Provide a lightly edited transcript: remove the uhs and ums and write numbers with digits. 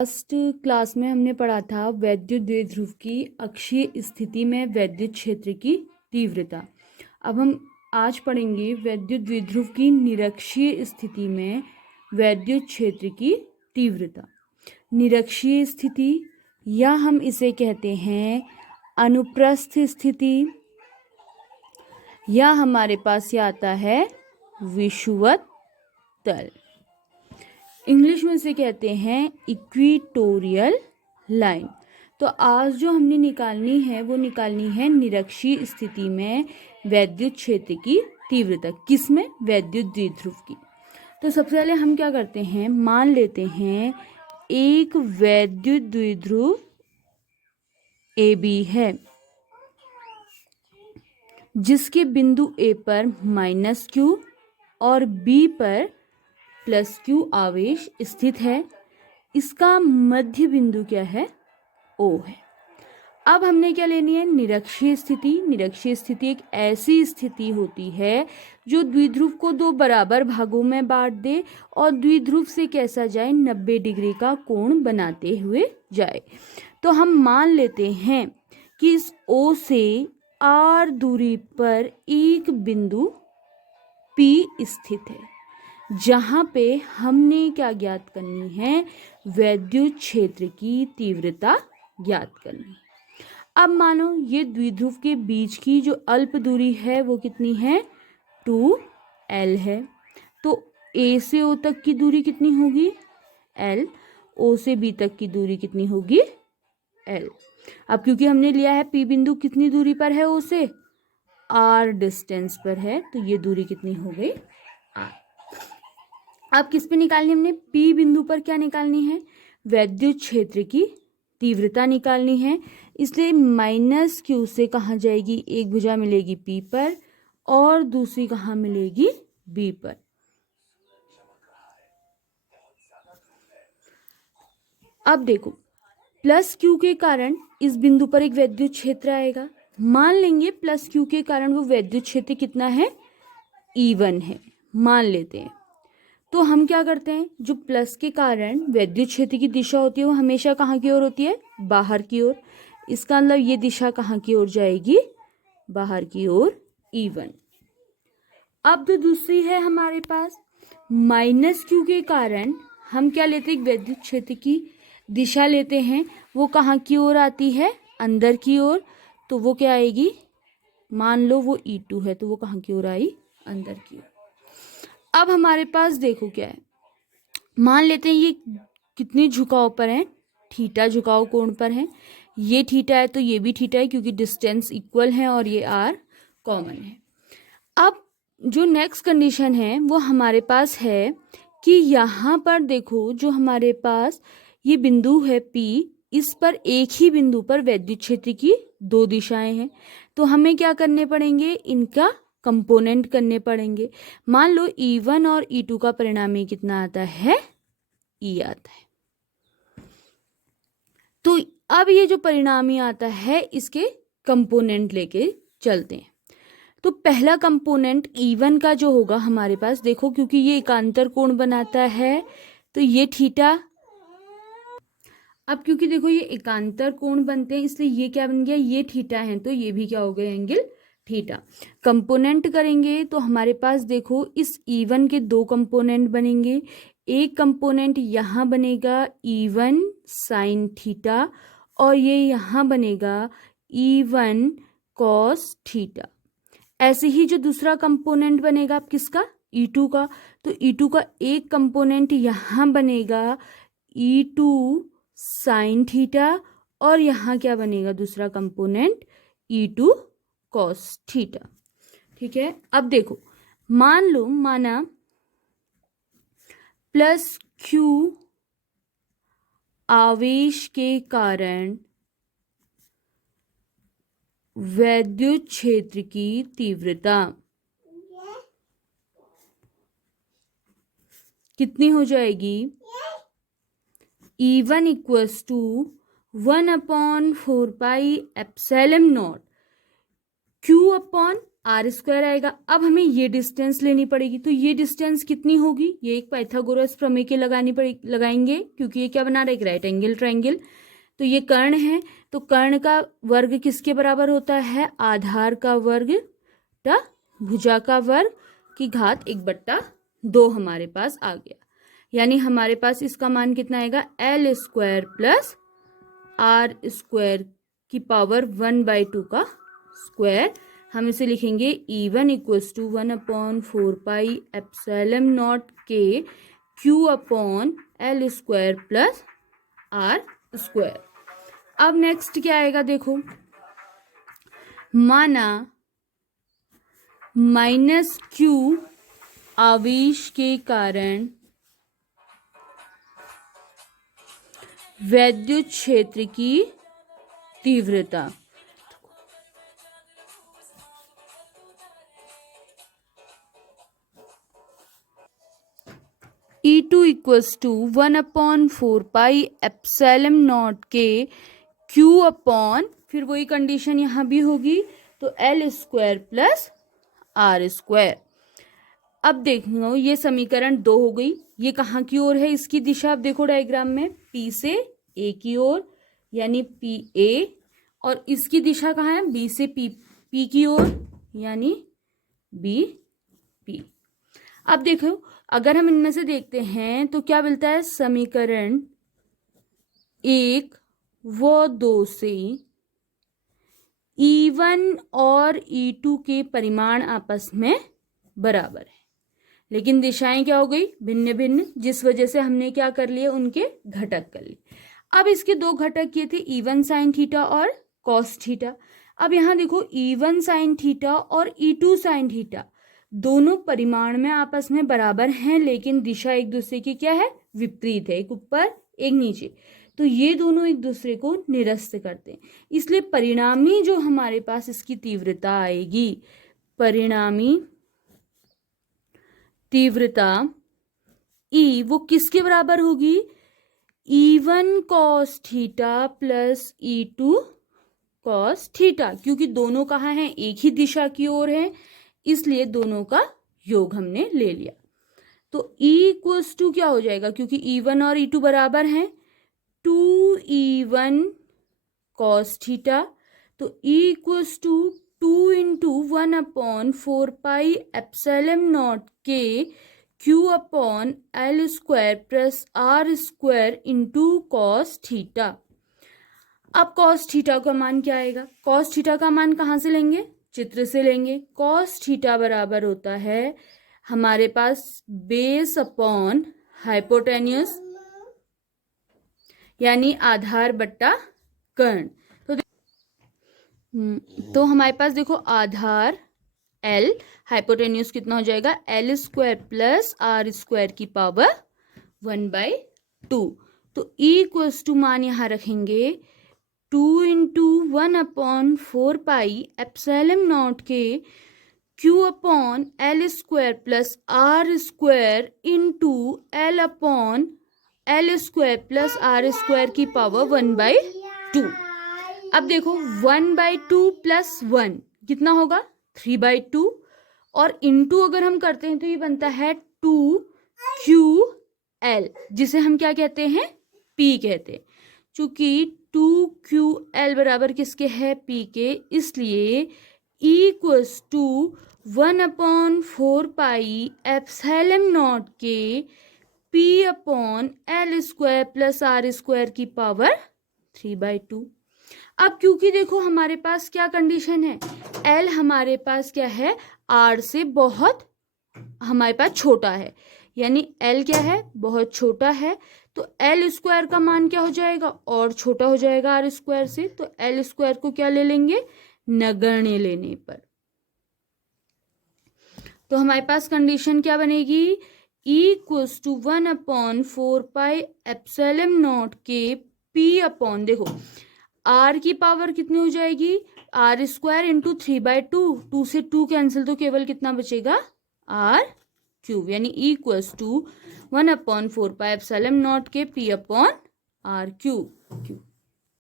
Last class में हमने पढ़ा था वैद्युत द्विध्रुव की अक्षीय स्थिति में वैद्युत क्षेत्र की तीव्रता। अब हम आज पढ़ेंगे वैद्युत द्विध्रुव की निरक्षीय स्थिति में वैद्युत क्षेत्र की तीव्रता। निरक्षीय स्थिति या हम इसे कहते हैं अनुप्रस्थ स्थिति, या हमारे पास ये आता है विषुवत तल। इंग्लिश में इसे कहते हैं इक्वेटोरियल लाइन। तो आज जो हमने निकालनी है वो निकालनी है निरक्षीय स्थिति में वैद्युत क्षेत्र की तीव्रता। किसमें? वैद्युत द्विध्रुव की। तो सबसे पहले हम क्या करते हैं, मान लेते हैं एक वैद्युत द्विध्रुव AB है जिसके बिंदु A पर -Q और B पर +Q आवेश स्थित है। इसका मध्य बिंदु क्या है? O है। अब हमने क्या लेनी है? निरक्षीय स्थिति। निरक्षीय स्थिति एक ऐसी स्थिति होती है जो द्विध्रुव को दो बराबर भागों में बांट दे और द्विध्रुव से कैसा जाए, 90 डिग्री का कोण बनाते हुए जाए। तो हम मान लेते हैं कि इस O से R दूरी पर एक बिंदु P स्थित है जहां पे हमने क्या ज्ञात करनी है? वैद्युत क्षेत्र की तीव्रता ज्ञात करनी है। अब मानो ये द्विध्रुव के बीच की जो अल्प दूरी है वो कितनी है? 2L है। तो A से O तक की दूरी कितनी होगी? L। O से B तक की दूरी कितनी होगी? L। अब क्योंकि हमने लिया है P बिंदु कितनी दूरी पर है O से? R डिस्टेंस पर है, तो ये दूरी कितनी हो गई? R। अब किस पे निकालनी? हमने P बिंदु पर क्या निकालनी है? वैद्युत क्षेत्र की तीव्रता निकालनी है। इसलिए -Q से कहाँ जाएगी? एक भुजा मिलेगी P पर और दूसरी कहाँ मिलेगी? B पर। अब देखो +Q के कारण इस बिंदु पर एक वैद्युत क्षेत्र आएगा। मान लेंगे +Q के कारण वो वैद्युत क्षेत्र कितना है? E1 है, मान लेते हैं। तो हम क्या करते हैं, जो प्लस के कारण वैद्युत क्षेत्र की दिशा होती है वो हमेशा कहाँ की ओर होती है? बाहर की ओर। इसका मतलब ये दिशा कहाँ की ओर जाएगी? बाहर की ओर, E1। अब तो दूसरी है हमारे पास -Q के कारण हम क्या लेते हैं? वैद्युत क्षेत्र की दिशा लेते हैं, वो कहाँ की ओर आती है? अंदर की ओर। तो वो क्या आएगी? मान लो वो E2 है, तो वो कहाँ की ओर आई? अंदर की ओर। अब हमारे पास देखो क्या है, मान लेते हैं ये कितने झुकाव पर है? थीटा झुकाव कोण पर है। ये थीटा है तो ये भी थीटा है क्योंकि डिस्टेंस इक्वल है और ये R कॉमन है। अब जो नेक्स्ट कंडीशन है वो हमारे पास है कि यहाँ पर देखो जो हमारे पास ये बिंदु है P, इस पर एक ही बिंदु पर वैद्युत क्षेत्र की दो दिशाएं हैं। तो हमें क्या करने पड़ेंगे? इनका कंपोनेंट करने पड़ेंगे। मान लो E1 और E2 का परिणामी कितना आता है? E आता है। तो अब ये जो परिणामी आता है इसके कंपोनेंट लेके चलते हैं। तो पहला कंपोनेंट E1 का जो होगा हमारे पास, देखो क्योंकि ये एकांतर कोण बनाता है तो ये थीटा। अब क्योंकि देखो ये एकांतर कोण बनते हैं इसलिए ये क्या बन गया? ये थीटा है, तो ये भी क्या हो गया? Angle theta. कंपोनेंट करेंगे तो हमारे पास देखो इस E1 के दो कंपोनेंट बनेंगे। एक कंपोनेंट यहाँ बनेगा E1 साइन थीटा और ये यहाँ बनेगा E1 कॉस थीटा। ऐसे ही जो दूसरा कंपोनेंट बनेगा अब किसका? E2 का। तो E2 का एक कंपोनेंट यहाँ बनेगा E2 साइन थीटा और यहाँ क्या बनेगा? दूसरा कंपोनेंट E2 कॉस थीटा। ठीक है। अब देखो मान लो माना +Q आवेश के कारण वैद्युत क्षेत्र की तीव्रता कितनी हो जाएगी? E1 equals to 1/4 pi epsilon nought Q upon R square आएगा। अब हमें ये डिस्टेंस लेनी पड़ेगी, तो ये डिस्टेंस कितनी होगी, ये एक पाइथागोरस प्रमेय के लगाएंगे, क्योंकि ये क्या बना रहा है, एक राइट एंगल ट्राइंगल। तो ये कर्ण है, तो कर्ण का वर्ग किसके बराबर होता है, आधार का वर्ग टा भुजा का वर्ग की घात 1/2 हमारे पास आ गया। यानी हमारे पास इसका मान कितना आएगा, L square plus R square की पावर 1/2 का स्क्वायर। हम इसे लिखेंगे E1 इक्वल्स टू 1/4πε0 के Q upon L square plus R square. अब नेक्स्ट क्या आएगा, देखो, माना -Q आवेश के कारण वैद्युत क्षेत्र की तीव्रता E2 इक्वल्स टू 1/4πε0 के Q अपॉन, फिर वही कंडीशन यहाँ भी होगी, तो L square plus R square. अब देखो ये समीकरण 2 हो गई। ये कहाँ की ओर है, इसकी दिशा आप देखो डायग्राम में, P से A की ओर, यानी PA, और इसकी दिशा कहाँ है, B से P की ओर, यानी BP। अब देखो अगर हम इनमें से देखते हैं तो क्या मिलता है, समीकरण 1 व 2 से E1 और E2 के परिमाण आपस में बराबर है, लेकिन दिशाएं क्या हो गई, भिन्न भिन्न, जिस वजह से हमने क्या कर लिए, उनके घटक कर लिए। अब इसके दो घटक ये थे, E1 साइन थीटा और कॉस थीटा। अब यहाँ देखो E1 साइन थीटा और E2 साइन थीटा दोनों परिमाण में आपस में बराबर हैं, लेकिन दिशा एक दूसरे की क्या है, विपरीत है, एक ऊपर एक नीचे। तो ये दोनों एक दूसरे को निरस्त करते हैं, इसलिए परिणामी जो हमारे पास इसकी तीव्रता आएगी, परिणामी तीव्रता E वो किसके बराबर होगी, E1 cos theta plus E2 cos theta, क्योंकि दोनों कहाँ हैं, एक ही दिशा की ओर है, इसलिए दोनों का योग हमने ले लिया। तो E इक्वल्स टू क्या हो जाएगा, क्योंकि E1 और E2 बराबर हैं, 2E1 कॉस थीटा, तो E इक्वल्स टू 2 इंटू 1/4πε0 के Q upon L square plus R square into cos theta. अब कॉस थीटा का मान क्या आएगा, कॉस थीटा का मान कहाँ से लेंगे, चित्र से लेंगे। कॉस थीटा बराबर होता है हमारे पास बेस अपॉन हाइपोटेन्यूस, यानी आधार बट्टा कर्ण। तो हमारे पास देखो आधार L, हाइपोटेन्यूस कितना हो जाएगा, L square plus R square की पावर 1/2। तो E इक्वल्स टू मान यहाँ रखेंगे 2 इंटू 1/4πε0 के Q upon L square plus R square into L upon L square plus R square की पावर 1/2। अब देखो 1/2 प्लस 1 कितना होगा, 3/2, और इंटू अगर हम करते हैं तो ये बनता है 2QL, जिसे हम क्या कहते हैं, P कहते हैं। चूंकि 2QL बराबर किसके है, P के, इसलिए E इक्वल्स टू 1/4πε0 के P upon L square plus R square की पावर 3/2। अब क्योंकि देखो हमारे पास क्या कंडीशन है, L हमारे पास क्या है, R से बहुत हमारे पास छोटा है, यानी L क्या है, बहुत छोटा है, तो एल स्क्वायर का मान क्या हो जाएगा, और छोटा हो जाएगा आर स्क्वायर से। तो एल स्क्वायर को क्या ले लेंगे, नगण्य लेने पर। तो हमारे पास कंडीशन क्या बनेगी, E इक्वल्स टू 1/4πε0 के P अपॉन, देखो R की पावर कितनी हो जाएगी, आर स्क्वायर इंटू 3/2, 2 से 2 कैंसिल, तो केवल कितना बचेगा, R³ यानी E इक्वल्स टू 1/4πε0 के P अपॉन R³